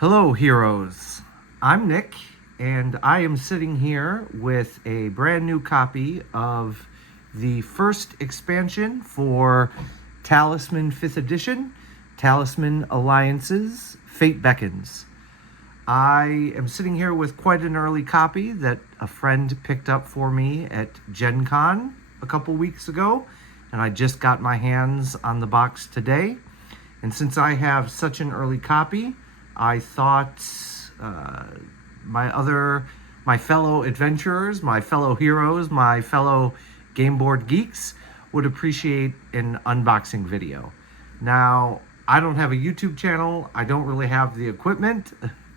Hello, heroes. I'm Nick, and I am sitting here with a brand new copy of the first expansion for Talisman 5th Edition, Talisman Alliances, Fate Beckons. I am sitting here with quite an early copy that a friend picked up for me at Gen Con a couple weeks ago, and I just got my hands on the box today. And since I have such an early copy, I thought my fellow adventurers, my fellow heroes, my fellow game board geeks would appreciate an unboxing video. Now, I don't have a YouTube channel. I don't really have the equipment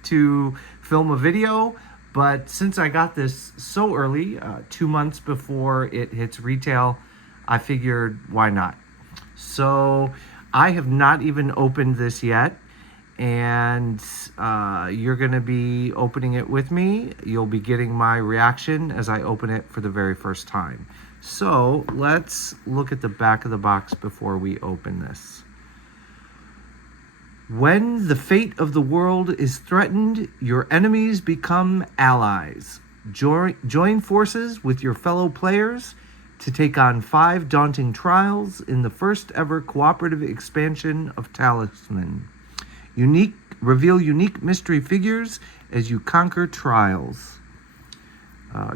to film a video, but since I got this so early, 2 months before it hits retail, I figured why not? So I have not even opened this yet, and you're going to be opening it with me. You'll be getting my reaction as I open it for the very first time. So let's look at the back of the box before we open this. When the fate of the world is threatened, your enemies become allies. Join forces with your fellow players to take on 5 daunting trials in the first ever cooperative expansion of Talisman. Reveal unique mystery figures as you conquer trials.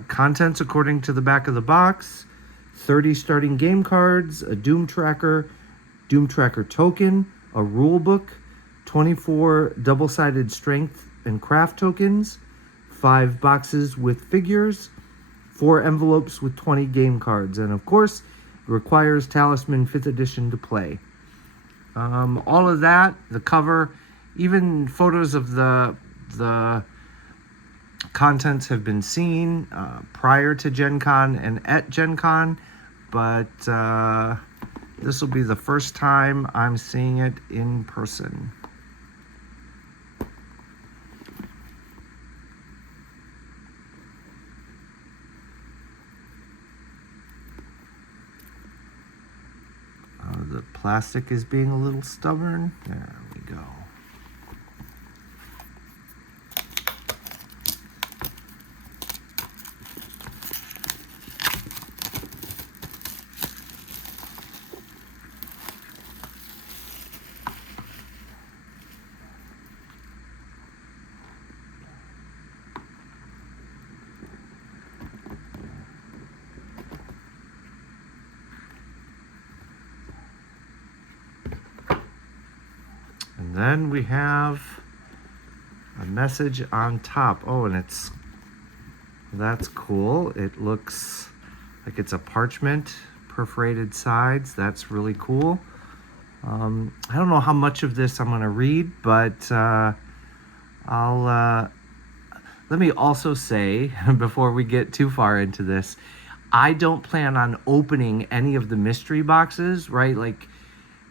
Contents according to the back of the box: 30 starting game cards, a Doom Tracker token, a Rulebook, 24 double-sided strength and craft tokens, 5 boxes with figures, 4 envelopes with 20 game cards, and of course, it requires Talisman 5th Edition to play. All of that, the cover, even photos of the contents have been seen prior to Gen Con and at Gen Con, but this will be the first time I'm seeing it in person. The plastic is being a little stubborn. There we go. And then we have a message on top. Oh, and that's cool. It looks like it's a parchment, perforated sides. That's really cool. I don't know how much of this I'm going to read, but let me also say, before we get too far into this, I don't plan on opening any of the mystery boxes, right? Like,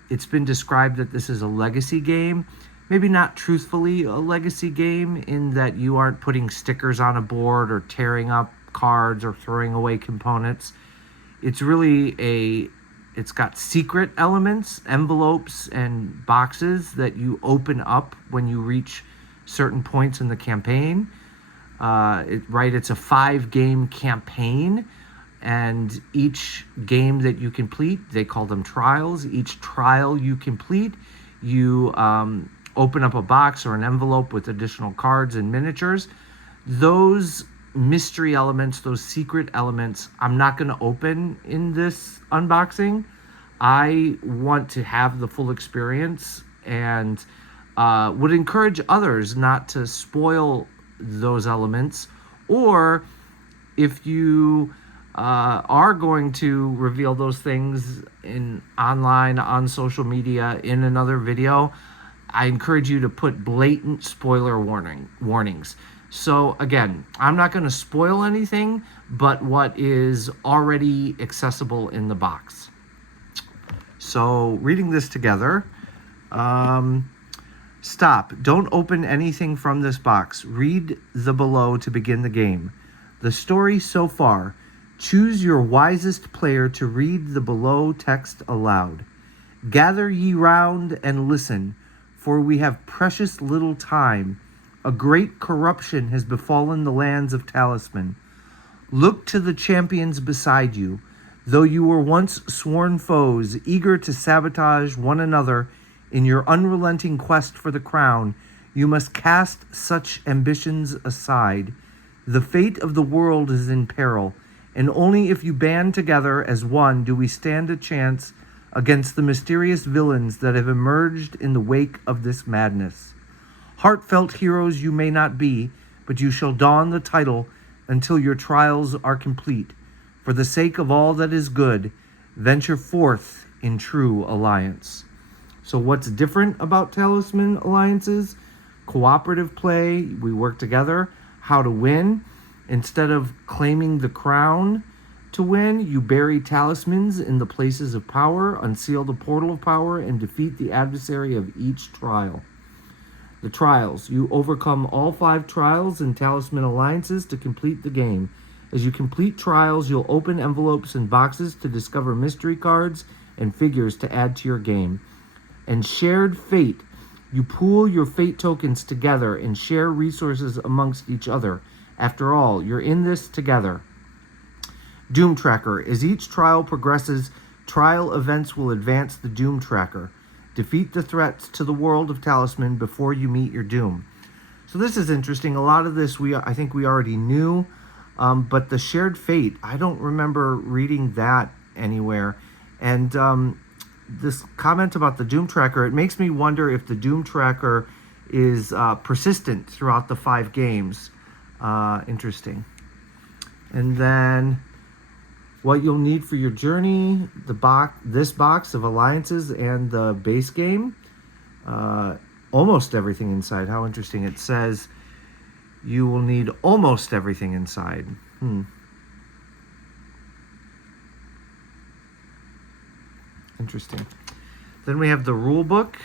it's been described that this is a legacy game. Maybe not truthfully a legacy game in that you aren't putting stickers on a board or tearing up cards or throwing away components. It's really it's got secret elements, envelopes, and boxes that you open up when you reach certain points in the campaign. It's a 5-game campaign. And each game that you complete, they call them trials. Each trial you complete, you open up a box or an envelope with additional cards and miniatures. Those mystery elements, those secret elements, I'm not going to open in this unboxing. I want to have the full experience, and would encourage others not to spoil those elements. Or if you are going to reveal those things online, on social media, in another video, I encourage you to put blatant spoiler warnings. So again, I'm not going to spoil anything but what is already accessible in the box. So reading this together, stop. Don't open anything from this box. Read the below to begin the game. The story so far. Choose your wisest player to read the below text aloud. Gather ye round and listen, for we have precious little time A great corruption has befallen the lands of Talisman. Look to the champions beside you. Though you were once sworn foes, eager to sabotage one another in your unrelenting quest for the crown, you must cast such ambitions aside. The fate of the world is in peril, and only if you band together as one do we stand a chance against the mysterious villains that have emerged in the wake of this madness. Heartfelt heroes you may not be, but you shall don the title until your trials are complete. For the sake of all that is good, venture forth in true alliance. So what's different about Talisman alliances? Cooperative play, we work together. How to win. Instead of claiming the crown to win, you bury talismans in the places of power, unseal the portal of power, and defeat the adversary of each trial. The trials. You overcome all 5 trials in Talisman alliances to complete the game. As you complete trials, you'll open envelopes and boxes to discover mystery cards and figures to add to your game. And shared fate. You pool your fate tokens together and share resources amongst each other. After all, you're in this together. Doom Tracker. As each trial progresses, trial events will advance the Doom Tracker. Defeat the threats to the world of Talisman before you meet your doom. So this is interesting. A lot of this I think we already knew, but the shared fate, I don't remember reading that anywhere. And this comment about the Doom Tracker, it makes me wonder if the Doom Tracker is persistent throughout the 5 games. Interesting. And then what you'll need for your journey, this box of alliances and the base game. Almost everything inside. How interesting. It says you will need almost everything inside. Interesting. Then we have the rule book.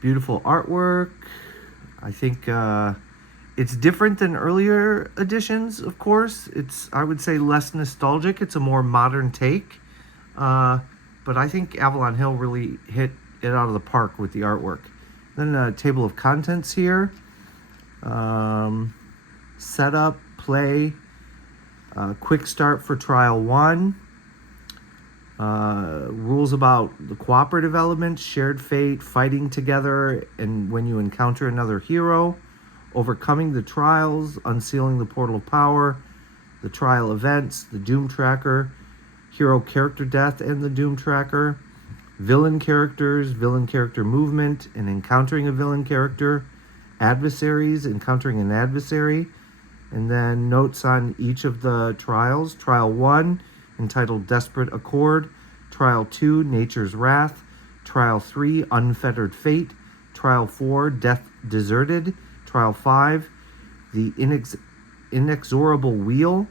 Beautiful artwork. I think it's different than earlier editions, of course. It's, I would say, less nostalgic. It's a more modern take. But I think Avalon Hill really hit it out of the park with the artwork. Then a table of contents here. Setup, play, quick start for trial 1. Rules about the cooperative elements, shared fate, fighting together, and when you encounter another hero, overcoming the trials, unsealing the portal of power, the trial events, the Doom Tracker, hero character death and the Doom Tracker, villain characters, villain character movement, and encountering a villain character, adversaries, encountering an adversary, and then notes on each of the trials. Trial 1, entitled Desperate Accord. Trial 2, Nature's Wrath. Trial 3, Unfettered Fate. Trial 4, Death Deserted. Trial 5, The Inexorable Wheel.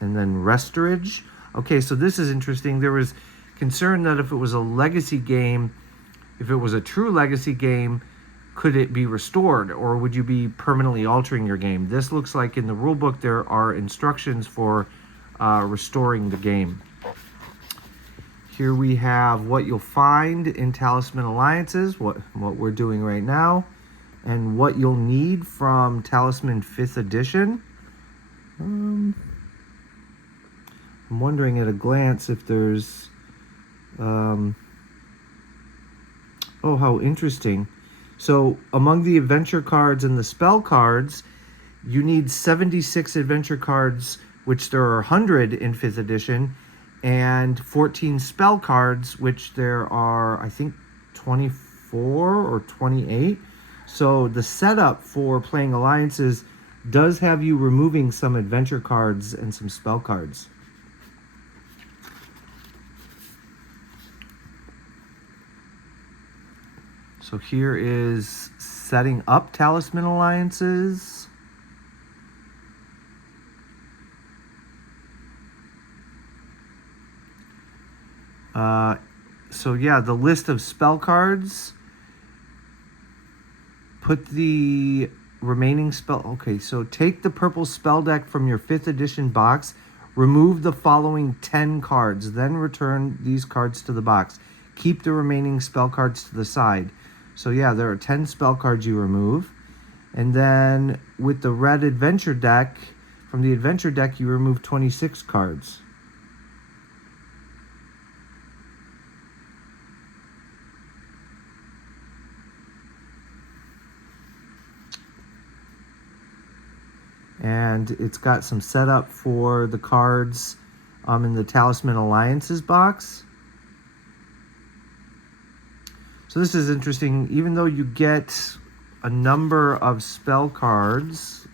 And then Restorage. Okay, so this is interesting. There was concern that if it was a legacy game, if it was a true legacy game, could it be restored, or would you be permanently altering your game? This looks like in the rulebook there are instructions for restoring the game. Here we have what you'll find in Talisman Alliances, what we're doing right now, and what you'll need from Talisman 5th edition. I'm wondering at a glance if there's... oh, how interesting. So among the adventure cards and the spell cards, you need 76 adventure cards, which there are 100 in 5th edition, and 14 spell cards, which there are, I think, 24 or 28. So the setup for playing Alliances does have you removing some adventure cards and some spell cards. So here is setting up Talisman Alliances. So yeah, the list of spell cards. Put the remaining spell... Okay, so take the purple spell deck from your 5th edition box. Remove the following 10 cards, then return these cards to the box. Keep the remaining spell cards to the side. So yeah, there are 10 spell cards you remove. And then with the red adventure deck, from the adventure deck, you remove 26 cards. And it's got some setup for the cards in the Talisman Alliances box. So this is interesting. Even though you get a number of spell cards,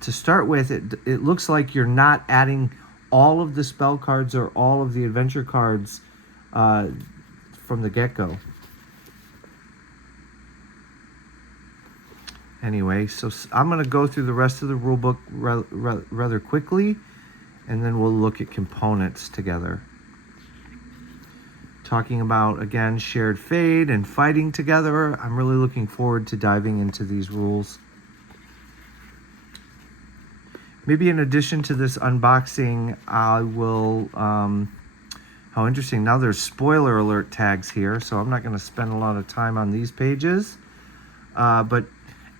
to start with, it looks like you're not adding all of the spell cards or all of the adventure cards from the get-go. Anyway, so I'm going to go through the rest of the rulebook rather quickly, and then we'll look at components together. Talking about, again, shared fate and fighting together. I'm really looking forward to diving into these rules. Maybe in addition to this unboxing, I will, how interesting, now there's spoiler alert tags here, so I'm not going to spend a lot of time on these pages. But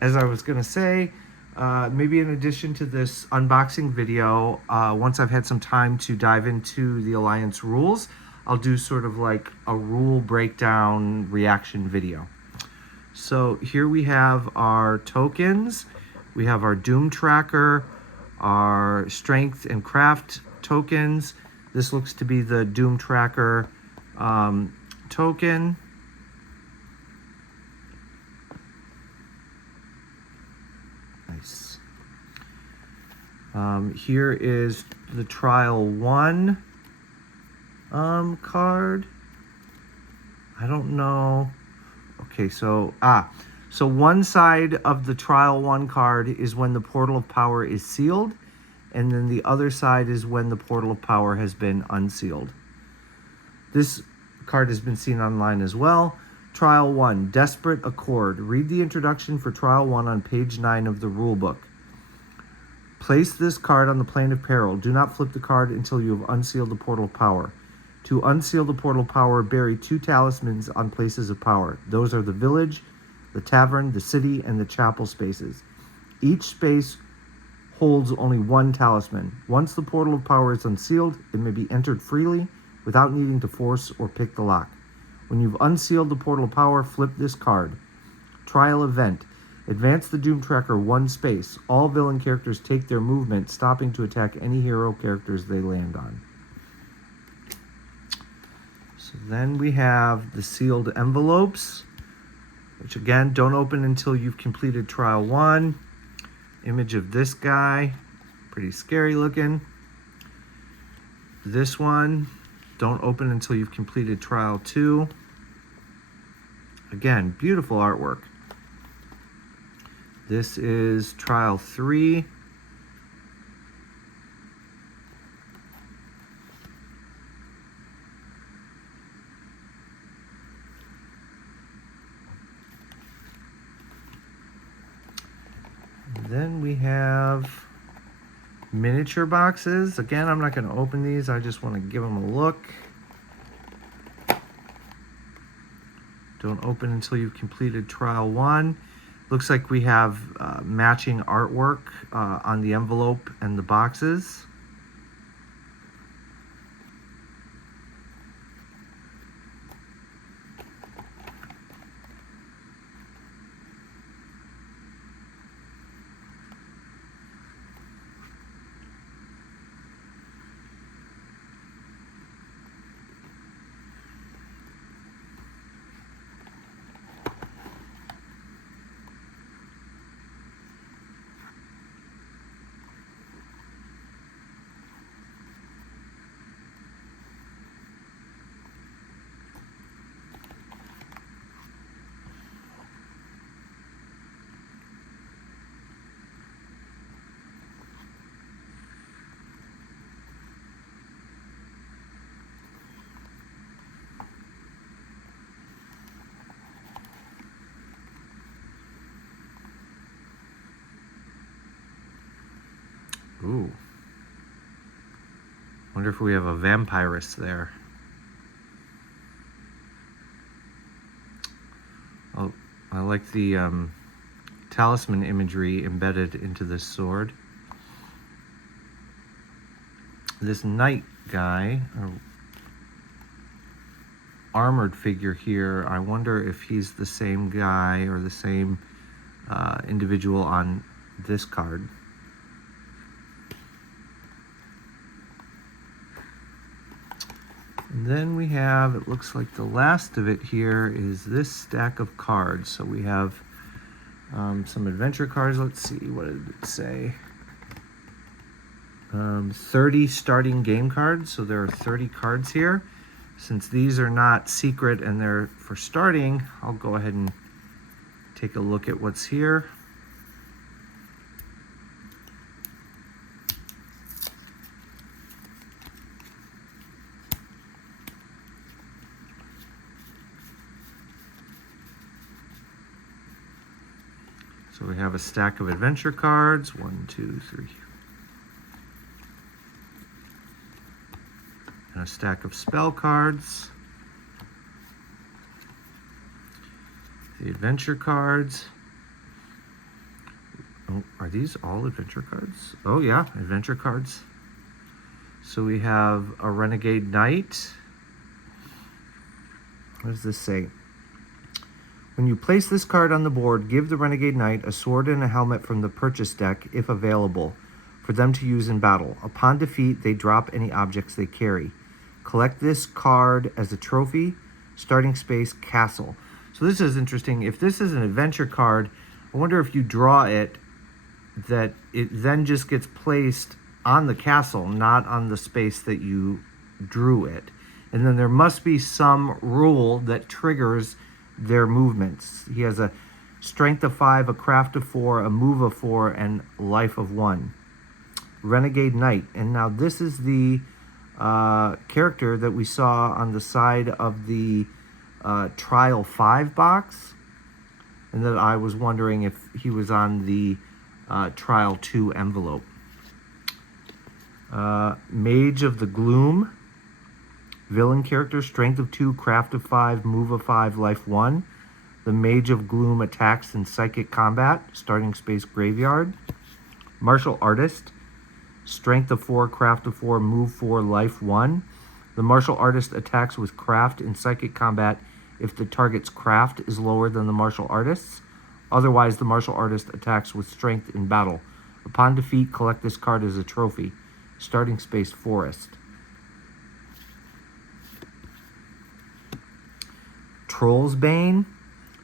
as I was going to say, maybe in addition to this unboxing video, once I've had some time to dive into the Alliance rules, I'll do sort of like a rule breakdown reaction video. So here we have our tokens. We have our Doom Tracker, our Strength and Craft tokens. This looks to be the Doom Tracker token. Nice. Here is the Trial 1 card. I don't know. Okay, so one side of the Trial 1 card is when the Portal of Power is sealed, and then the other side is when the Portal of Power has been unsealed. This card has been seen online as well. Trial 1, Desperate Accord. Read the introduction for Trial 1 on page 9 of the rulebook. Place this card on the plane of peril. Do not flip the card until you have unsealed the Portal of Power. To unseal the Portal of Power, bury 2 talismans on places of power. Those are the village, the tavern, the city, and the chapel spaces. Each space holds only 1 talisman. Once the Portal of Power is unsealed, it may be entered freely without needing to force or pick the lock. When you've unsealed the Portal of Power, flip this card. Trial Event. Advance the Doom Tracker 1 space. All villain characters take their movement, stopping to attack any hero characters they land on. So then we have the sealed envelopes, which again, don't open until you've completed Trial 1. Image of this guy, pretty scary looking. This one, don't open until you've completed Trial 2. Again, beautiful artwork. This is Trial 3. Then we have miniature boxes. Again, I'm not going to open these. I just want to give them a look. Don't open until you've completed Trial 1. Looks like we have matching artwork on the envelope and the boxes. Ooh. Wonder if we have a vampirist there. Oh, I like the talisman imagery embedded into this sword. This knight guy, or armored figure here, I wonder if he's the same guy or the same individual on this card. And then we have, it looks like the last of it here is this stack of cards. So we have some adventure cards. Let's see, what did it say? 30 starting game cards. So there are 30 cards here. Since these are not secret and they're for starting, I'll go ahead and take a look at what's here. So we have a stack of adventure cards, 1, 2, 3. And a stack of spell cards. The adventure cards. Oh, are these all adventure cards? Oh yeah, adventure cards. So we have a Renegade Knight. What does this say? When you place this card on the board, give the Renegade Knight a sword and a helmet from the purchase deck, if available, for them to use in battle. Upon defeat, they drop any objects they carry. Collect this card as a trophy. Starting space, castle. So this is interesting. If this is an adventure card, I wonder if you draw it, that it then just gets placed on the castle, not on the space that you drew it. And then there must be some rule that triggers their movements. He has a strength of 5, a craft of 4, a move of 4, and life of 1. Renegade Knight. And now this is the character that we saw on the side of the Trial 5 box, and that I was wondering if he was on the Trial 2 envelope. Mage of the Gloom. Villain character, strength of 2, craft of 5, move of 5, life 1. The Mage of Gloom attacks in psychic combat, starting space graveyard. Martial artist, strength of 4, craft of 4, move 4, life 1. The martial artist attacks with craft in psychic combat if the target's craft is lower than the martial artist's. Otherwise, the martial artist attacks with strength in battle. Upon defeat, collect this card as a trophy. Starting space forest. Troll's Bane,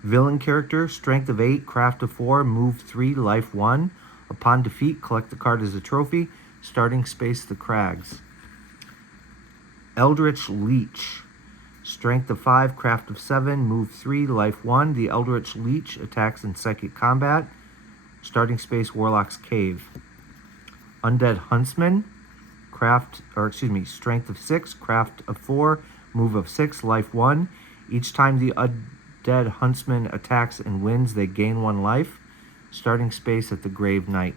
villain character, strength of 8, craft of 4, move 3, life 1. Upon defeat, collect the card as a trophy. Starting space the crags. Eldritch Leech, strength of 5, craft of 7, move 3, life 1. The Eldritch Leech attacks in psychic combat. Starting space Warlock's Cave. Undead Huntsman, strength of 6, craft of 4, move of 6, life 1. Each time the undead huntsman attacks and wins, they gain 1 life. Starting space at the Grave Knight.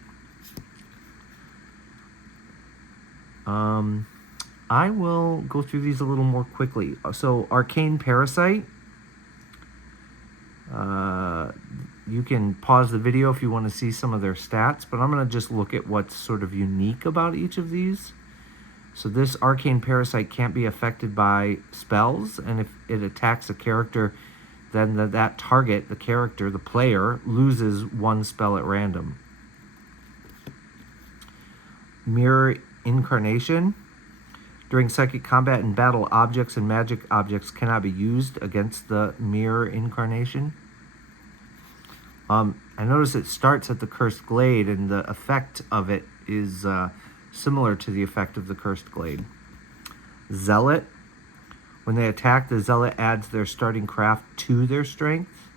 I will go through these a little more quickly. So Arcane Parasite. You can pause the video if you want to see some of their stats, but I'm going to just look at what's sort of unique about each of these. So this Arcane Parasite can't be affected by spells, and if it attacks a character, then that target, the character, the player, loses 1 spell at random. Mirror Incarnation. During psychic combat and battle, objects and magic objects cannot be used against the Mirror Incarnation. I notice it starts at the Cursed Glade, and the effect of it is similar to the effect of the Cursed Glade. Zealot. When they attack, the Zealot adds their starting craft to their strength.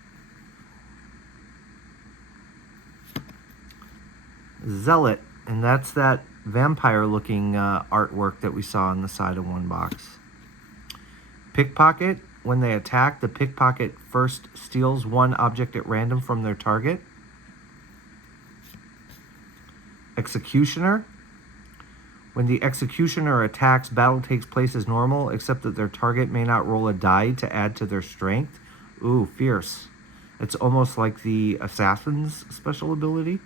Zealot, and that's that vampire-looking artwork that we saw on the side of one box. Pickpocket. When they attack, the pickpocket first steals 1 object at random from their target. Executioner. When the executioner attacks, battle takes place as normal, except that their target may not roll a die to add to their strength. Ooh, fierce. It's almost like the assassin's special ability.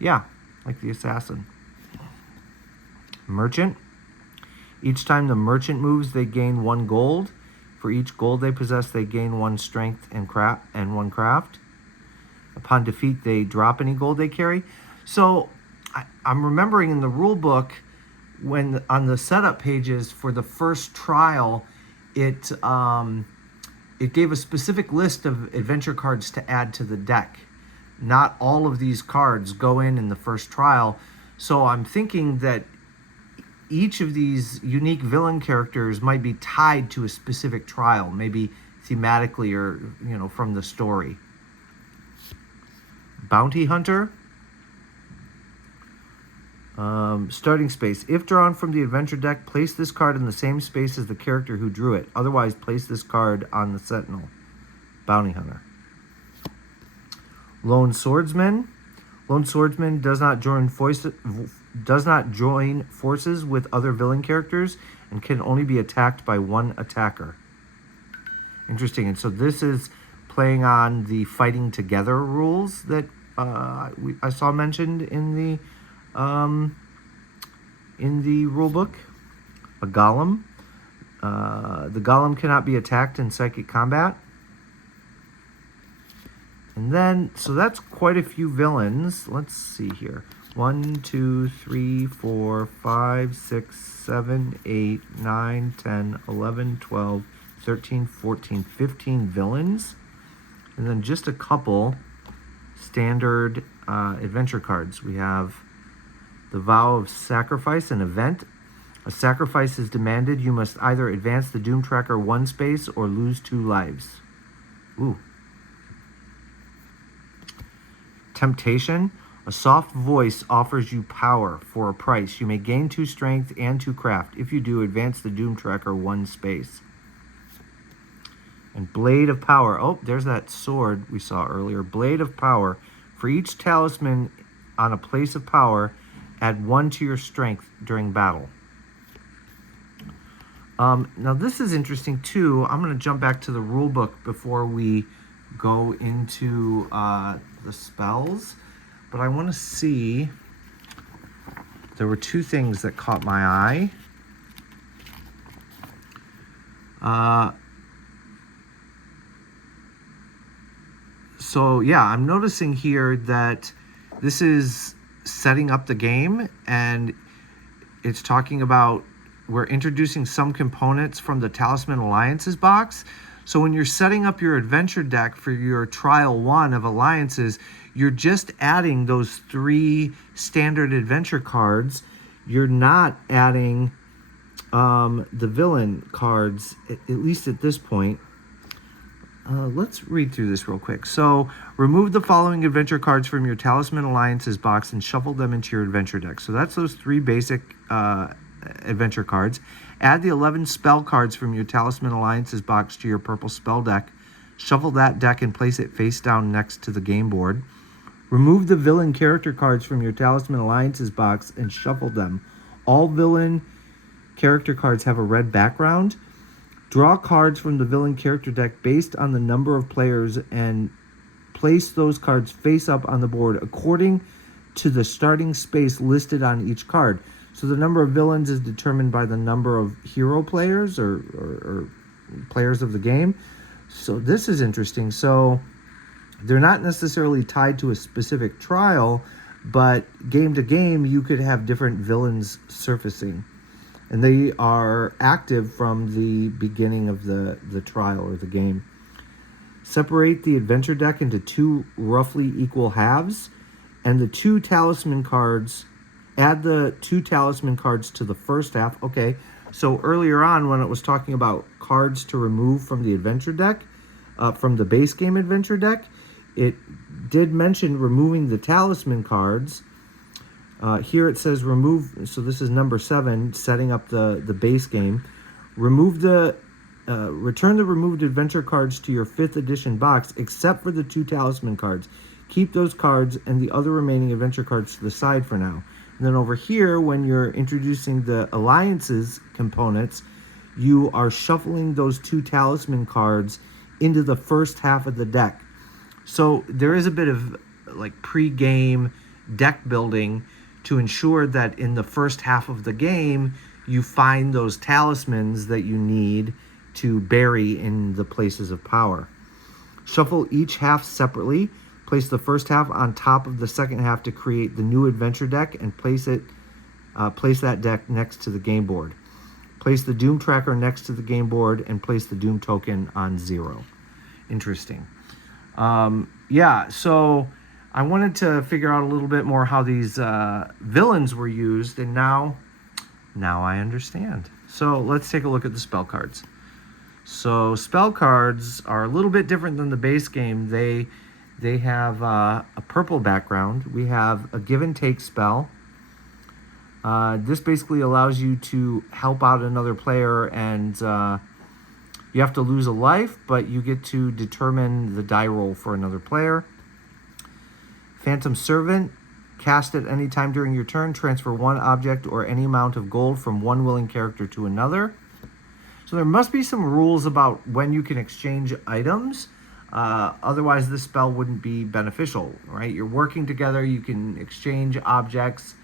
Yeah, like the assassin. Merchant. Each time the merchant moves, they gain 1 gold. For each gold they possess, they gain 1 strength and 1 craft. Upon defeat, they drop any gold they carry. So I'm remembering in the rule book, when on the setup pages for the first trial, it gave a specific list of adventure cards to add to the deck. Not all of these cards go in the first trial. So I'm thinking that each of these unique villain characters might be tied to a specific trial, maybe thematically or, from the story. Bounty Hunter. Starting space. If drawn from the adventure deck, place this card in the same space as the character who drew it. Otherwise, place this card on the Sentinel. Bounty Hunter. Lone Swordsman. Lone Swordsman does not join forces with other villain characters and can only be attacked by 1 attacker. Interesting. And so this is playing on the fighting together rules that I saw mentioned in the rule book. A golem. The golem cannot be attacked in psychic combat. And then, so that's quite a few villains. Let's see here. 1, 2, 3, 4, 5, 6, 7, 8, 9, 10, 11, 12, 13, 14, 15 villains. And then just a couple standard adventure cards. We have the Vow of Sacrifice, an event. A sacrifice is demanded. You must either advance the Doom Tracker 1 space or lose 2 lives. Ooh. Temptation. A soft voice offers you power for a price. You may gain 2 strength and 2 craft. If you do, advance the Doom Tracker 1 space. And Blade of Power. Oh, there's that sword we saw earlier. Blade of Power. For each talisman on a place of power, add 1 to your strength during battle. Now this is interesting too. I'm going to jump back to the rule book before we go into the spells. But I want to see, there were 2 things that caught my eye. So yeah, I'm noticing here that this is setting up the game, and it's talking about we're introducing some components from the Talisman Alliances box. So when you're setting up your adventure deck for your trial 1 of Alliances, you're just adding those 3 standard adventure cards. You're not adding the villain cards, at least at this point. Let's read through this real quick. So, remove the following adventure cards from your Talisman Alliances box and shuffle them into your adventure deck. So that's those 3 basic adventure cards. Add the 11 spell cards from your Talisman Alliances box to your purple spell deck. Shuffle that deck and place it face down next to the game board. Remove the villain character cards from your Talisman Alliances box and shuffle them. All villain character cards have a red background. Draw cards from the villain character deck based on the number of players and place those cards face up on the board according to the starting space listed on each card. So the number of villains is determined by the number of hero players or players of the game. So this is interesting. So they're not necessarily tied to a specific trial, but game to game you could have different villains surfacing. And they are active from the beginning of the trial or the game. Separate the adventure deck into 2 roughly equal halves. And the 2 talisman cards, add the 2 talisman cards to the first half. Okay, so earlier on when it was talking about cards to remove from the adventure deck, from the base game adventure deck, it did mention removing the talisman cards. Here it says remove, so this is number 7, setting up the base game. Return the removed adventure cards to your 5th edition box, except for the 2 talisman cards. Keep those cards and the other remaining adventure cards to the side for now. And then over here, when you're introducing the alliances components, you are shuffling those 2 talisman cards into the first half of the deck. So there is a bit of like pre-game deck building to ensure that in the first half of the game, you find those talismans that you need to bury in the places of power. Shuffle each half separately. Place the first half on top of the second half to create the new adventure deck and place that deck next to the game board. Place the Doom tracker next to the game board and place the Doom token on 0. Interesting. Yeah, so I wanted to figure out a little bit more how these villains were used, and now I understand. So let's take a look at the spell cards. So spell cards are a little bit different than the base game. They have a purple background. We have a give and take spell. This basically allows you to help out another player, and you have to lose a life, but you get to determine the die roll for another player. Phantom Servant. Cast at any time during your turn. Transfer 1 object or any amount of gold from one willing character to another. So there must be some rules about when you can exchange items. Otherwise, this spell wouldn't be beneficial, right? You're working together. You can exchange objects.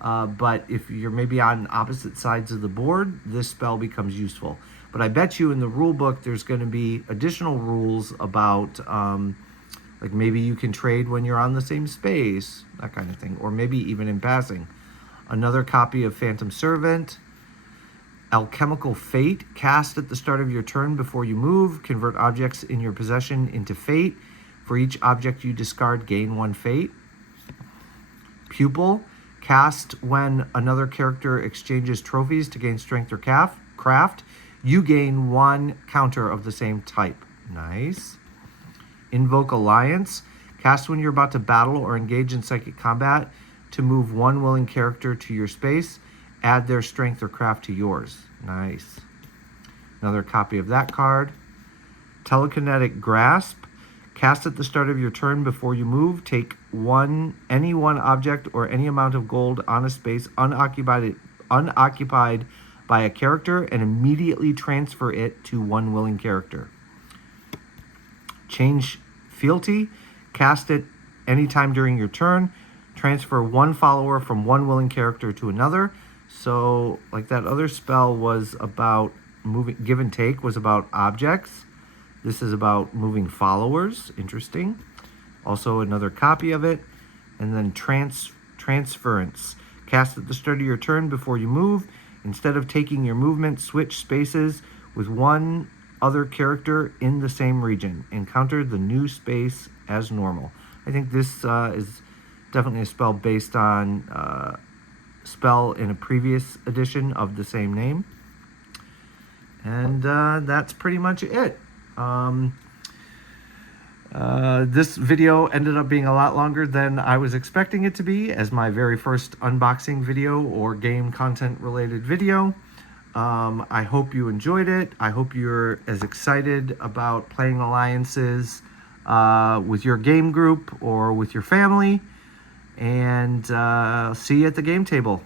But if you're maybe on opposite sides of the board, this spell becomes useful. But I bet you in the rule book, there's going to be additional rules about... like maybe you can trade when you're on the same space, that kind of thing. Or maybe even in passing. Another copy of Phantom Servant. Alchemical Fate. Cast at the start of your turn before you move. Convert objects in your possession into fate. For each object you discard, gain 1 fate. Pupil. Cast when another character exchanges trophies to gain strength or craft. You gain 1 counter of the same type. Nice. Invoke Alliance. Cast when you're about to battle or engage in psychic combat to move 1 willing character to your space. Add their strength or craft to yours. Nice. Another copy of that card. Telekinetic Grasp. Cast at the start of your turn before you move. Take any one object or any amount of gold on a space unoccupied by a character and immediately transfer it to 1 willing character. Change Fealty. Cast it anytime during your turn. Transfer 1 follower from 1 willing character to another. So, like that other spell was about moving, give and take was about objects. This is about moving followers. Interesting. Also another copy of it. And then Transference. Cast at the start of your turn before you move. Instead of taking your movement, switch spaces with 1 other character in the same region. Encounter the new space as normal. I think this is definitely a spell based on spell in a previous edition of the same name. And that's pretty much it. This video ended up being a lot longer than I was expecting it to be as my very first unboxing video or game content related video. I hope you enjoyed it. I hope you're as excited about playing alliances with your game group or with your family. And see you at the game table.